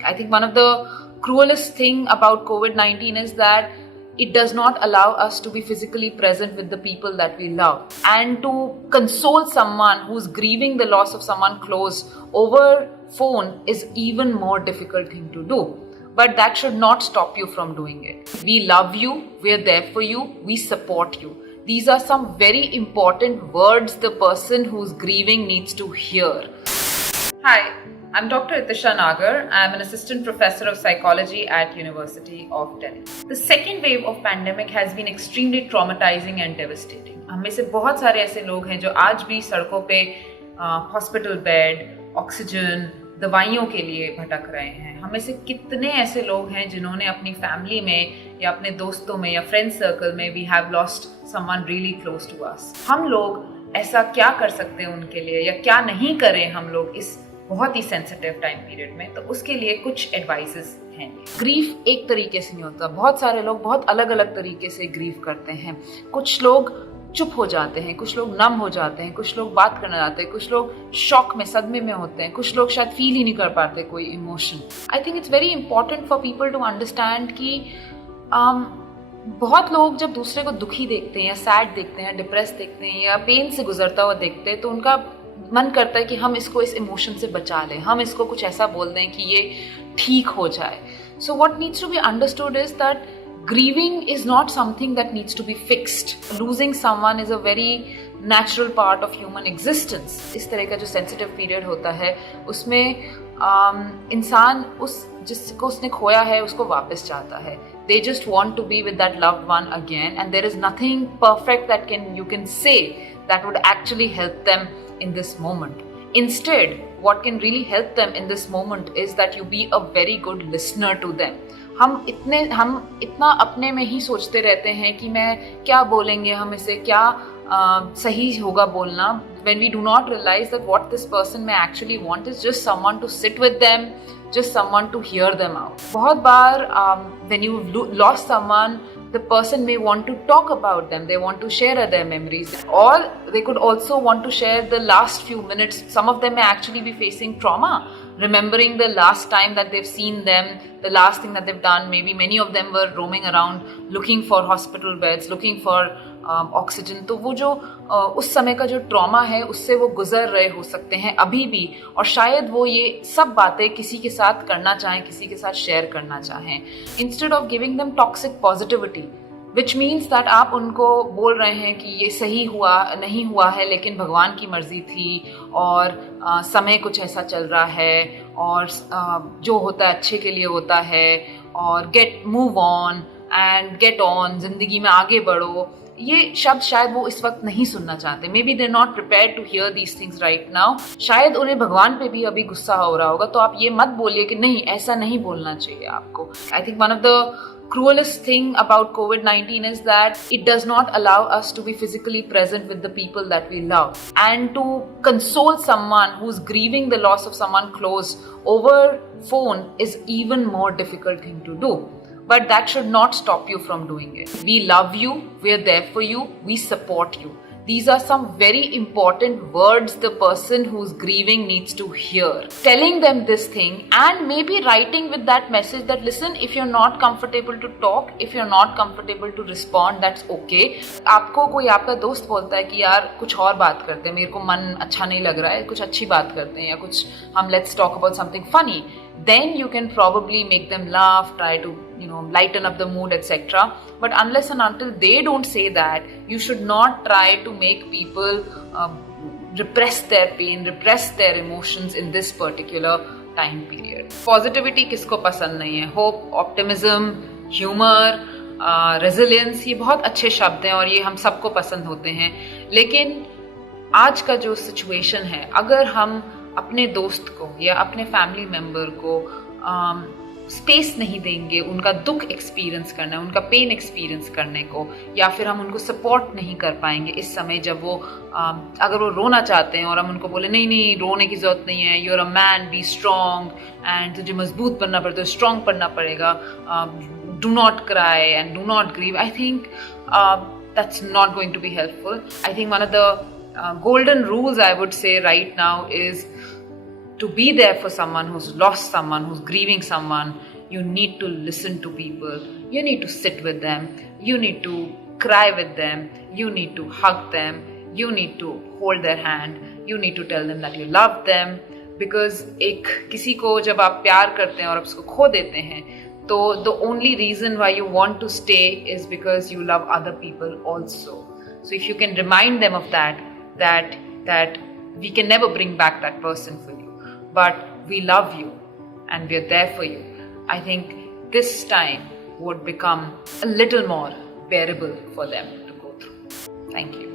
I think one of the cruelest thing about COVID-19 is that it does not allow us to be physically present with the people that we love. And to console someone who's grieving the loss of someone close over phone is even more difficult thing to do. But that should not stop you from doing it. We love you, we're there for you, we support you. These are some very important words the person who's grieving needs to hear. Hi, I'm Dr. Itisha Nagar. I'm an assistant professor of psychology at University of Delhi. The second wave of pandemic has been extremely traumatizing and devastating. हम में से बहुत सारे ऐसे लोग हैं जो आज भी सड़कों पे हॉस्पिटल बेड, ऑक्सीजन, दवाइयों के लिए भटक रहे हैं. हम में से कितने ऐसे लोग हैं जिन्होंने अपनी फैमिली में या अपने दोस्तों में या फ्रेंड सर्कल में we have lost someone really close to us. हम लोग ऐसा क्या कर सकते हैं उनके लिए या क्या नहीं करें हम लोग इस बहुत ही सेंसिटिव टाइम पीरियड में, तो उसके लिए कुछ एडवाइसेस हैं. ग्रीफ एक तरीके से नहीं होता. बहुत सारे लोग बहुत अलग अलग तरीके से ग्रीफ करते हैं. कुछ लोग चुप हो जाते हैं, कुछ लोग नम हो जाते हैं, कुछ लोग बात करना चाहते हैं, कुछ लोग शॉक में, सदमे में होते हैं, कुछ लोग शायद फील ही नहीं कर पाते कोई emotion. I think it's very important for people to understand कि बहुत लोग जब दूसरे को दुखी देखते हैं या सैड देखते हैं, डिप्रेस देखते हैं या पेन से गुजरता हुआ देखते हैं, तो उनका मन करता है कि हम इसको इस इमोशन से बचा लें, हम इसको कुछ ऐसा बोल दें कि ये ठीक हो जाए. So what needs to be understood is that grieving is not something that needs to be fixed. Losing someone is a very natural part of human existence. इस तरह का जो sensitive period होता है उसमें इंसान उस जिसको उसने खोया है उसको वापस चाहता है. They just want to be with that loved one again, and there is nothing perfect that you can say that would actually help them in this moment. Instead, what can really help them in this moment is that you be a very good listener to them. हम इतना अपने में ही सोचते रहते हैं कि मैं क्या बोलेंगे, हम इसे क्या सही होगा बोलना, when we do not realize that what this person may actually want is just someone to sit with them, just someone to hear them out. बहुत बार when you've lost someone, the person may want to talk about them, they want to share their memories, or they could also want to share the last few minutes. Some of them may actually be facing trauma, remembering the last time that they've seen them, the last thing that they've done. Maybe many of them were roaming around looking for hospital beds, looking for oxygen. तो वो जो उस समय का जो trauma है उससे वो गुजर रहे हो सकते हैं अभी भी, और शायद वो ये सब बातें किसी के साथ करना चाहें, किसी के साथ शेयर करना चाहें. Instead of giving them toxic positivity, which means that आप उनको बोल रहे हैं कि ये सही हुआ नहीं हुआ है लेकिन भगवान की मर्जी थी, और समय कुछ ऐसा चल रहा है, और जो होता है अच्छे के लिए होता है, और gate move on and get on, जिंदगी में आगे बढ़ो. ये शब्द शायद वो इस वक्त नहीं सुनना चाहते. Maybe they not prepared to hear these things right now. शायद उन्हें भगवान पे भी अभी गुस्सा हो रहा होगा, तो आप ये मत बोलिए कि नहीं ऐसा नहीं बोलना चाहिए आपको. I think one of the cruelest thing about COVID-19 is that it does not allow us to be physically present with the people that we love. And to console someone who's grieving the loss of someone close over phone is even more difficult thing to do. But that should not stop you from doing it. We love you, we're there for you, we support you. These are some very important words the person who's grieving needs to hear. Telling them this thing and maybe writing with that message that listen, if you're not comfortable to talk, if you're not comfortable to respond, that's okay. आपको कोई आपका दोस्त बोलता है कि यार कुछ और बात करते हैं, मेरे को मन अच्छा नहीं लग रहा है, कुछ अच्छी बात करते हैं, या कुछ हम let's talk about something funny. Then you can probably make them laugh, try to lighten up the mood, etc. But unless and until they don't say that, you should not try to make people repress their pain, repress their emotions in this particular time period. Positivity किसको पसंद नहीं है? Hope, optimism, humor, resilience, ये बहुत अच्छे शब्द हैं और ये हम सबको पसंद होते हैं. लेकिन आज का जो सिचुएशन है, अगर हम अपने दोस्त को या अपने फैमिली मेम्बर को स्पेस नहीं देंगे उनका दुख एक्सपीरियंस करना, उनका पेन एक्सपीरियंस करने को, या फिर हम उनको सपोर्ट नहीं कर पाएंगे इस समय जब वो अगर वो रोना चाहते हैं और हम उनको बोले नहीं नहीं रोने की ज़रूरत नहीं है, you are a man, be strong, and तुझे मजबूत बनना पड़ता है, स्ट्रॉन्ग बनना पड़ेगा, do not cry and do not grieve. I think that's not going to be helpful. I think one of the golden rules I would say right now is to be there for someone who's lost someone, who's grieving someone, you need to listen to people. You need to sit with them. You need to cry with them. You need to hug them. You need to hold their hand. You need to tell them that you love them. Because एक किसी को जब आप प्यार करते हैं और आप उसको खो देते हैं, तो the only reason why you want to stay is because you love other people also. So if you can remind them of that we can never bring back that person for you, but we love you and we are there for you, I think this time would become a little more bearable for them to go through. Thank you.